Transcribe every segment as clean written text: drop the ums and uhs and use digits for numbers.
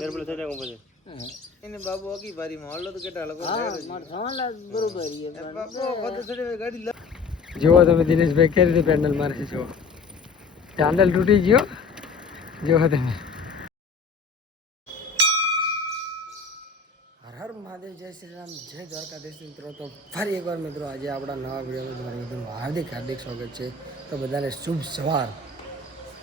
પેરબલ થઈ જાય પછી એને બાબુ આકી બારી માં હાલો તો કેટલા લોકો માર સાલા બરોબર છે બાબુ કદ થોડી ગાડી જો તમે દિનેશભાઈ કેવી રીતે પેન્ડલ મારે છે જો ચાંદલ તૂટી ગયો જો તમે હર હર મહાદેવ જય શ્રી રામ જય દ્વારકાધીશ મિત્રો તો ફરી એકવાર મિત્રો આજે આપણા નવા વિડીયોમાં તમારું બધાનું હાર્દિક હાર્દિક સ્વાગત છે તો બધાને શુભ સવાર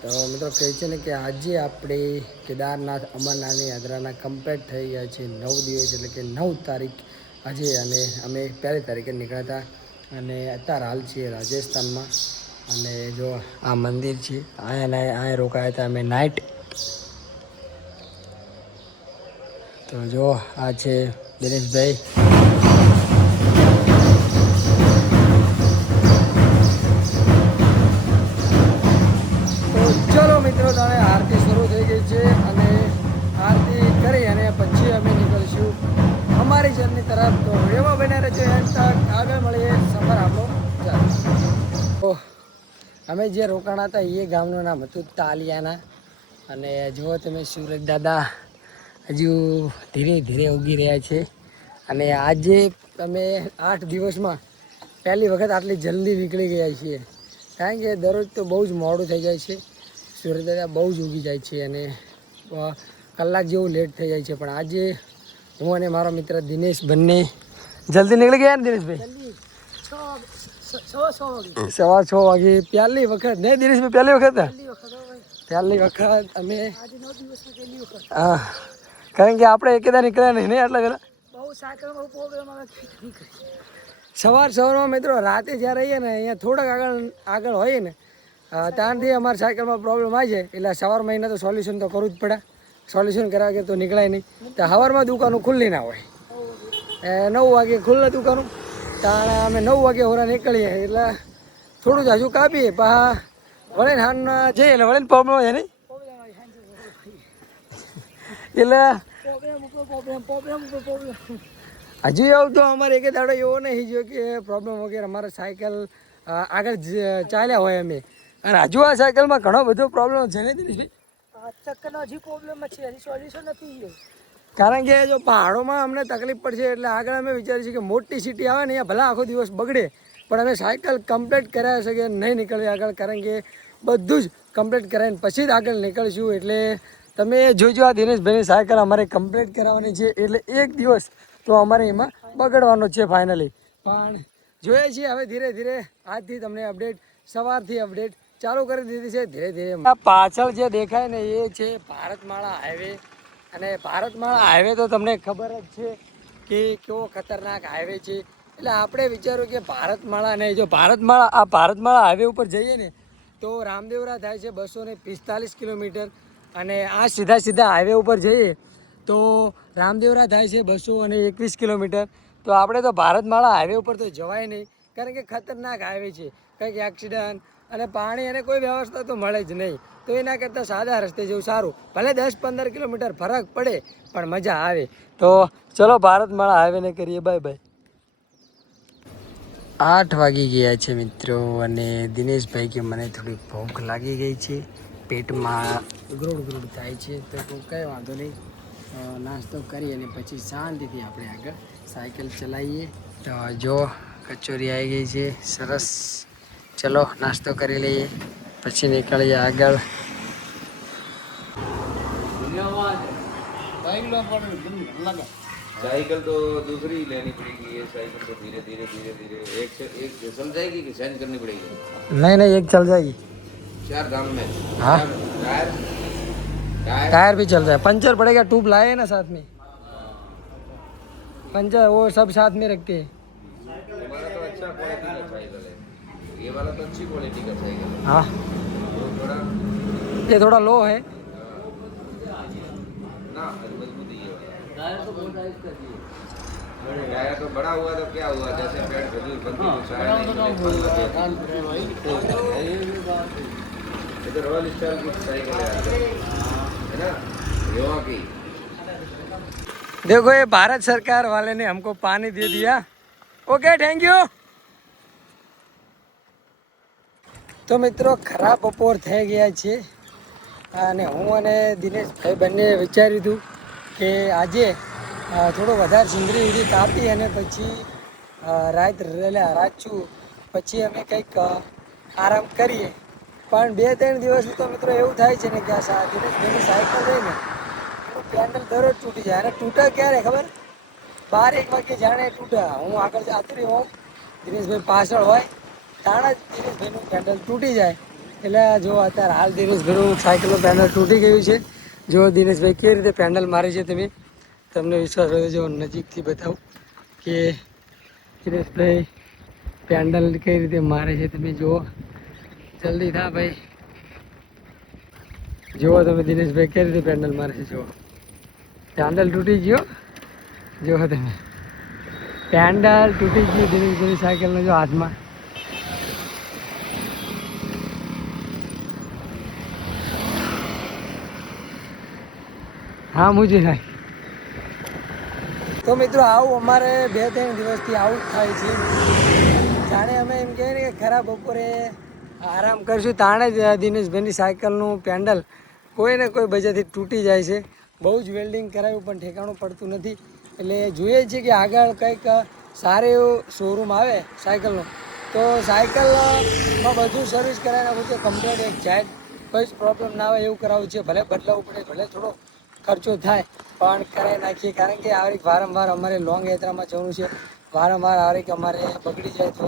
તો મિત્રો કહે છે ને કે આજે આપણે કેદારનાથ અમરનાથની યાત્રાના કમ્પ્લીટ થઈ ગયા છે 9 દિવસ એટલે કે 9 તારીખ આજે અને અમે 1 તારીખે નીકળ્યા હતા અને અત્યારે હાલ છીએ રાજસ્થાનમાં અને જો આ મંદિર છે અહીંયા રોકાયા હતા અમે નાઇટ તો જો આ છે દિનેશભાઈ તો ચલો મિત્રો તમે આરતી શરૂ થઈ ગઈ છે અને આરતી કરી અને પછી અમે નીકળીશું અમારી જર્ની તરફ તો વિડીયોમાં બન્યા રહેજો એન્ડ તક આગળ મળીએ સફર આપણો ચાલુ તો અમે જે રોકાણા હતા એ ગામનું નામ હતું તાલિયાના અને જુઓ તમે સુરજ દાદા હજુ ધીરે ધીરે ઉગી રહ્યા છે અને આજે અમે 8 દિવસમાં પહેલી વખત આટલી જલ્દી નીકળી ગયા છીએ કારણ કે દરરોજ તો બહુ જ મોડું થઈ જાય છે સૂર્ય દાદા બહુ જ ઉગી જાય છે અને કલાક જેવું લેટ થઈ જાય છે પણ આજે હું અને મારો મિત્ર દિનેશ બંને જલ્દી નીકળી ગયા ને દિનેશભાઈ 6:15 વાગે પહેલી વખત નહીં દિનેશભાઈ પહેલી વખત અમે હા કારણ કે આપણે એકેદા નીકળ્યા નહીં આટલા ઘણા બહુ સાયકલમાં પ્રોબ્લેમ આવે સવારમાં મિત્રો રાતે જ્યારે રહીએ ને અહીંયા થોડાક આગળ હોઈએ ને ત્યાંથી અમારે સાયકલમાં પ્રોબ્લેમ આવી જાય એટલે સવારમાં એને તો સોલ્યુશન તો કરવું જ પડે સોલ્યુશન કર્યા વગર તો નીકળાય નહીં તો સવારમાં દુકાનો ખુલ્લી ના હોય 9 વાગે ખુલ્લે દુકાનો ત્યાં અમે 9 વાગે હોરા નીકળીએ એટલે થોડું જ હજુ કાપીએ પા વળીને હાન જઈએ એટલે વળીને પ્રોબ્લેમ હોય નહીં એટલે હજુ એવું તો અમારે એક દાડો એવો નહીં જો કે પ્રોબ્લેમ વગેરે અમારે સાયકલ આગળ ચાલ્યા હોય અમે અને હજુ આ સાયકલમાં ઘણો બધો પ્રોબ્લેમ છે ને હજી પ્રોબ્લેમ છે હજી સોલ્યુશન નથી કારણ કે જો પહાડોમાં અમને તકલીફ પડશે એટલે આગળ અમે વિચારીએ છીએ કે મોટી સિટી આવે ને અહીંયા ભલે આખો દિવસ બગડે પણ અમે સાયકલ કમ્પ્લીટ કરાવી શકીએ નહીં નીકળીએ આગળ કારણ કે બધું જ કમ્પ્લીટ કરાવીને પછી જ આગળ નીકળીશું એટલે તમે જોજો આ દિનેશભાઈની સાયકલ અમારે કમ્પ્લીટ કરાવવાની છે એટલે એક દિવસ તો અમારે એમાં બગડવાનો છે ફાઇનલી પણ જોઈએ છીએ હવે ધીરે ધીરે આજથી તમને અપડેટ સવારથી અપડેટ ચાલુ કરી દીધી છે ધીરે ધીરે આ પાછળ જે દેખાય ને એ છે ભારતમાળા હાઈવે અને ભારતમાળા હાઈવે તો તમને ખબર જ છે કે કેવો ખતરનાક હાઈવે છે એટલે આપણે વિચાર્યું કે ભારતમાળા નહીં જો ભારતમાળા હાઈવે ઉપર જઈએ ને તો રામદેવરા થાય છે 245 કિલોમીટર અને આ સીધા હાઈવે ઉપર જઈએ તો રામદેવરા થાય છે 221 કિલોમીટર તો આપણે તો ભારતમાળા હાઈવે ઉપર તો જવાય નહીં કારણ કે ખતરનાક હાઈવે છે કંઈક એક્સિડન્ટ અને પાણી અને કોઈ વ્યવસ્થા તો મળે જ નહીં તો એના કરતાં સાદા રસ્તે જેવું સારું ભલે 10-15 કિલોમીટર ફરક પડે પણ મજા આવે તો ચલો ભારતમાળા હાઈવેને કરીએ બાય બાય 8 વાગી ગયા છે મિત્રો અને દિનેશભાઈ કે મને થોડી ભૂખ લાગી ગઈ છે પેટમાં ગ્રોડ થાય છે તો કંઈ વાંધો નહીં નાસ્તો કરી અને પછી શાંતિથી આપણે આગળ સાયકલ ચલાવીએ તો જો કચોરી આવી ગઈ છે સરસ ચલો નાસ્તો કરી લઈએ પછી નીકળીએ આગળ साइकिल तो दूसरी लेनी पड़ेगी ये साइकिल तो धीरे धीरे एक चल जाएगी कि चेंज करनी पड़ेगी नहीं एक चल जाएगी 4 दाम में हाँ टायर भी चल जाए पंचर पड़ेगा ट्यूब लाए ना साथ में पंचर वो सब साथ में रखते हैं हमारा तो अच्छा क्वालिटी का साइकिल है ये वाला तो अच्छी क्वालिटी का साइकिल है हाँ तो ये थोड़ा लो है ना मजबूती है टायर तो बड़ा हुआ तो क्या हुआ जैसे पेड़ खजूर बनती इधर रॉयल स्टाइल की साइकिल है ना युवा की देखो ये भारत सरकार वाले ने हमको पानी दे दिया ओके थैंक यू तो मित्रों खराब बपोर થઈ ગયા છે અને હું અને દિનેશભાઈ બંને વિચાર્યું હતું કે આજે થોડું વધારે સિંદરી ઉડી કાપી અને પછી રાત છું પછી અમે કંઈક આરામ કરીએ. પણ 2-3 દિવસથી તો મિત્રો એવું થાય છે ને કે આ દિનેશભાઈની સાયકલ રહી ને એનું પેન્ડલ દરરોજ તૂટી જાય. અને તૂટે ક્યારે ખબર? 12-1 વાગે જાણે તૂટા. હું આગળ જતો રહ્યો હોઉં, દિનેશભાઈ પાછળ હોય, તાણા જ દિનેશભાઈનું પેન્ડલ તૂટી જાય. એટલે જો અત્યારે હાલ દિનેશભાઈનું સાયકલનું પેન્ડલ તૂટી ગયું છે. જો દિનેશભાઈ કેવી રીતે પેન્ડલ મારે છે તમને વિશ્વાસ હોય જો નજીકથી બતાવું કે દિનેશભાઈ પેન્ડલ કઈ રીતે મારે છે. તમે જુઓ, જલ્દી થા ભાઈ. જુઓ તમે દિનેશભાઈ કઈ રીતે પેન્ડલ મારે છે. જુઓ, પેન્ડલ તૂટી ગયો. જુઓ તમે, પેન્ડલ તૂટી ગયું દિનેશભાઈ સાયકલનો જો હાથમાં. હા મુજે થાય. તો મિત્રો આવું અમારે 2-3 દિવસથી આવું જ થાય છે. જાણે અમે એમ કહીએ ને કે ખરા બપોરે આરામ કરશું તાણે જ દિનેશભાઈની સાયકલનું પેન્ડલ કોઈ ને કોઈ વજહથી તૂટી જાય છે. બહુ જ વેલ્ડિંગ કરાવ્યું પણ ઠેકાણું પડતું નથી. એટલે જોઈએ છીએ કે આગળ કંઈક સારું એવું શોરૂમ આવે સાયકલનું તો સાયકલમાં બધું સર્વિસ કરાવી નાખું છે કમ્પ્લીટ. એક જાત કોઈ જ પ્રોબ્લેમ ના આવે એવું કરાવવું છે. ભલે બદલાવવું પડે, ભલે થોડો ખર્ચો થાય પણ કરાવી નાખીએ. કારણ કે આવી વારંવાર અમારે લોંગ યાત્રામાં જવું છે. વારંવાર આવી અમારે બગડી જાય તો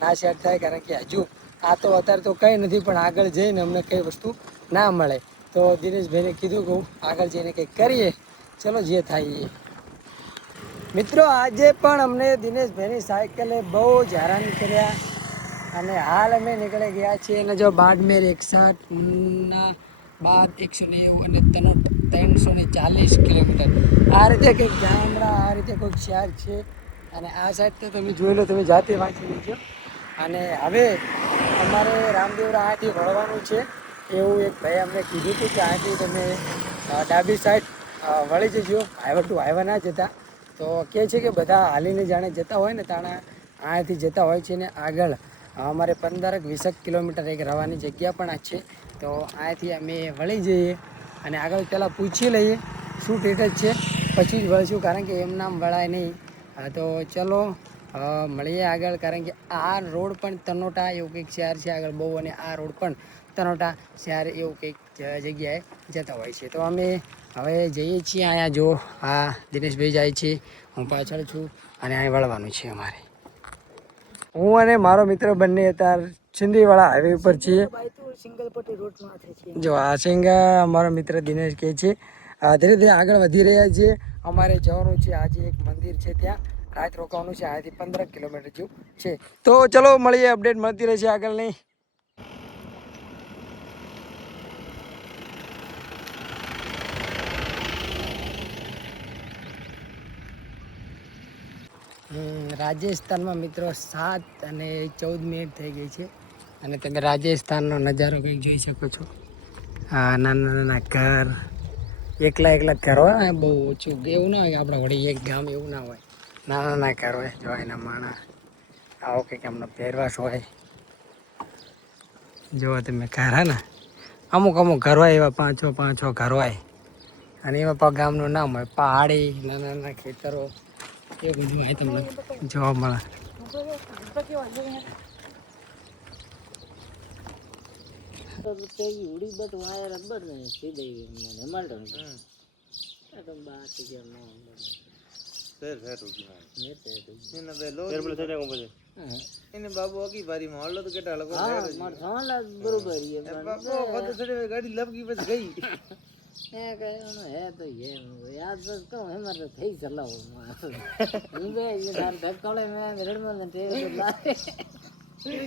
ના સેટ થાય. કારણ કે હજુ આ તો અત્યારે તો કંઈ નથી પણ આગળ જઈને અમને કઈ વસ્તુ ના મળે. તો દિનેશભાઈને કીધું કહું આગળ જઈને કંઈક કરીએ, ચલો જે થાય એ. મિત્રો આજે પણ અમને દિનેશભાઈની સાયકલે બહુ જ હેરાન કર્યા અને હાલ અમે નીકળી ગયા છીએ. અને જો બાડમેર 61 બાદ 190 અને 340 કિલોમીટર આ રીતે કંઈક ગામડા, આ રીતે કોઈક શહેર છે. અને આ સાઈડ તો તમે જોઈ લો, તમે જાતે વાંચી લેજો. અને હવે અમારે રામદેવરા આથી વળવાનું છે એવું એક ભાઈ અમને કીધું હતું કે આથી તમે ડાબી સાઈડ વળી જજો, હાઈવે ટુ હાઈવે ના જતા. તો કહે છે કે બધા હાલીને જાણે જતા હોય ને તાણા અહીંયાથી જતા હોય છે. ને આગળ અમારે 15-20 કિલોમીટર એક રવાની જગ્યા પણ આ છે. તો અહીંયાથી અમે વળી જઈએ અને આગળ પહેલાં પૂછી લઈએ શું સ્ટેટસ છે, પછી જ વળશું. કારણ કે એમ નામ વળાય નહીં. તો ચલો મળીએ આગળ. કારણ કે આ રોડ પણ તનોટા એવું કંઈક શહેર છે આગળ બહુ, અને આ રોડ પણ તનોટા શહેર એવું કંઈક જગ્યાએ જતા હોય છે. તો અમે હવે જઈએ છીએ. અહીંયા જો આ દિનેશભાઈ જાય છે, હું પાછળ છું અને અહીં વળવાનું છે અમારે. હું અને મારો મિત્ર બંને અત્યારે સિંધીવાળા હાઈવે ઉપર છીએ. જો આ સિંગ અમારો મિત્ર દિનેશ કહે છે. ધીરે ધીરે આગળ વધી રહ્યા છીએ. અમારે જવાનું છે આજે એક મંદિર છે, ત્યાં રાત રોકાવાનું છે. અહીંયાથી 15 કિલોમીટર જેવું છે. તો ચલો મળીએ, અપડેટ મળતી રહેશે આગળની. રાજસ્થાનમાં મિત્રો 7:14 થઈ ગઈ છે અને તમે રાજસ્થાનનો નજારો કંઈક જોઈ શકો છો. હા, નાના નાના ઘર, એકલા ઘર હોય, બહુ ઓછું એવું ના હોય કે આપણે વળી એક ગામ એવું ના હોય. નાના નાના ઘર હોય, જો એના માણસ આવો કંઈક એમનો પહેરવાશ હોય. જો તમે ઘર હે ને અમુક ઘર હોય એવા 5-6 ઘર હોય અને એવા ગામનું નામ હોય. પહાડી નાના નાના ખેતરો એ બધું અહીં તમને જોવા મળે. એને બાબુ આખી બારી માં હાલો તો કેટલા લોકો ગાડી લપકી પછી ગઈ. હે તો યાદ બસ કહું હમારે થઈ ચલાવો ધક્કોડે મેં રડમાં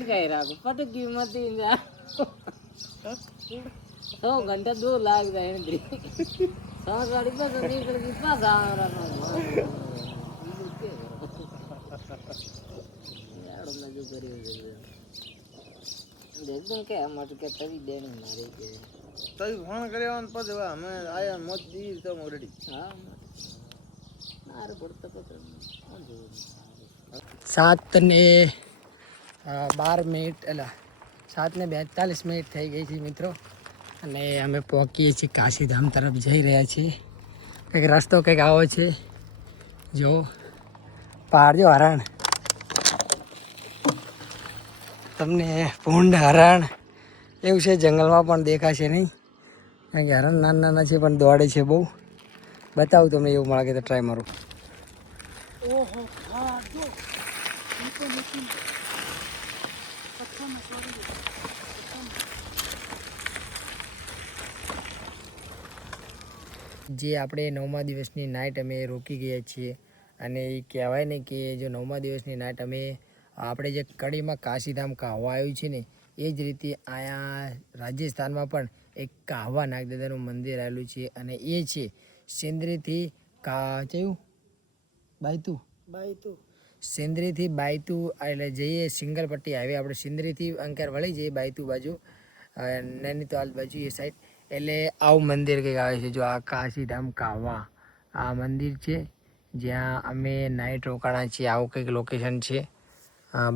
કઈ રાખો પટકી મતી 100 घंटा 2 लाख जाए 100 गाड़ी पर निकल गई पास आवरा यार मैं जो करी देख दूं के हम के तभी देने मारे के તઈ ફોન કર્યો ને પછી અમે આયા મોજ દી તો રેડી. હા મારે પડતો પકડ 7:12 એટલે 7:42 થઈ ગઈ છે મિત્રો. અને અમે પહોંચીએ છીએ કાશીધામ તરફ જઈ રહ્યા છીએ. કંઈક રસ્તો કંઈક આવો છે. જો પહાડ જો હરણ, તમને ભૂંડ હરણ એવું છે જંગલમાં પણ દેખાશે નહીં, કારણ કે હરણ નાના નાના છે પણ દોડે છે બહુ. બતાવું તમને એવું લાગે તો ટ્રાય મારું. જે આપણે 9મા દિવસની નાઇટ અમે રોકી ગયા છીએ, અને એ કહેવાય ને કે જો 9મા દિવસની નાઇટ અમે આપણે જે કડીમાં કાશીધામ કાહવા આવ્યું છે ને એ જ રીતે અહીંયા રાજસ્થાનમાં પણ એક કાહવા નાગદાદાનું મંદિર આવેલું છે, અને એ છે સેન્દ્રીથી કેવું બાયતું સેન્દ્રીથી બાયતું એટલે જઈએ સિંગલ પટ્ટી હાઈવે આપણે સિંદરીથી અંકાર વળી જઈએ બાયતું બાજુ નૈનીતાલ બાજુ એ સાઈડ, એટલે આવું મંદિર કંઈક આવે છે. જો આ કાશીધામ કાહવા આ મંદિર છે જ્યાં અમે નાઇટ રોકાણા છીએ. આવું કંઈક લોકેશન છે.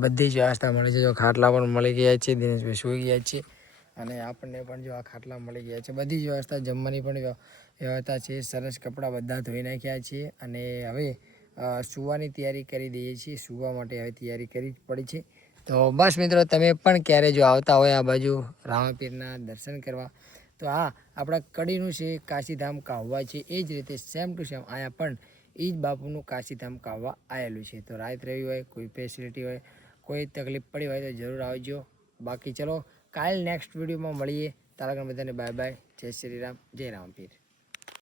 બધી જ વ્યવસ્થા મળી છે. જો ખાટલા પણ મળી ગયા છે, દિનેશભાઈ સૂઈ ગયા છે, અને આપણને પણ જો આ ખાટલા મળી ગયા છે. બધી જ વ્યવસ્થા, જમવાની પણ વ્યવસ્થા છે. સરસ કપડાં બધા ધોઈ નાખ્યા છીએ, અને હવે સૂવાની તૈયારી કરી દઈએ છીએ. સૂવા માટે હવે તૈયારી કરવી પડી છે. તો બસ મિત્રો, તમે પણ ક્યારે જો આવતા હોય આ બાજુ રામાપીરના દર્શન કરવા, તો હા આપણા કડીનું છે કાશીધામ કાહવા છે એ જ રીતે સેમ ટુ સેમ અહીંયા પણ એ જ બાપુનું કાશીધામ કાહવા આવેલું છે. તો રાત રહી હોય, કોઈ ફેસિલિટી હોય, કોઈ તકલીફ પડી હોય તો જરૂર આવજો. બાકી ચલો કાલ નેક્સ્ટ વિડીયોમાં મળીએ. તારા બધાને બાય બાય. જય શ્રી રામ, જય રામપીર.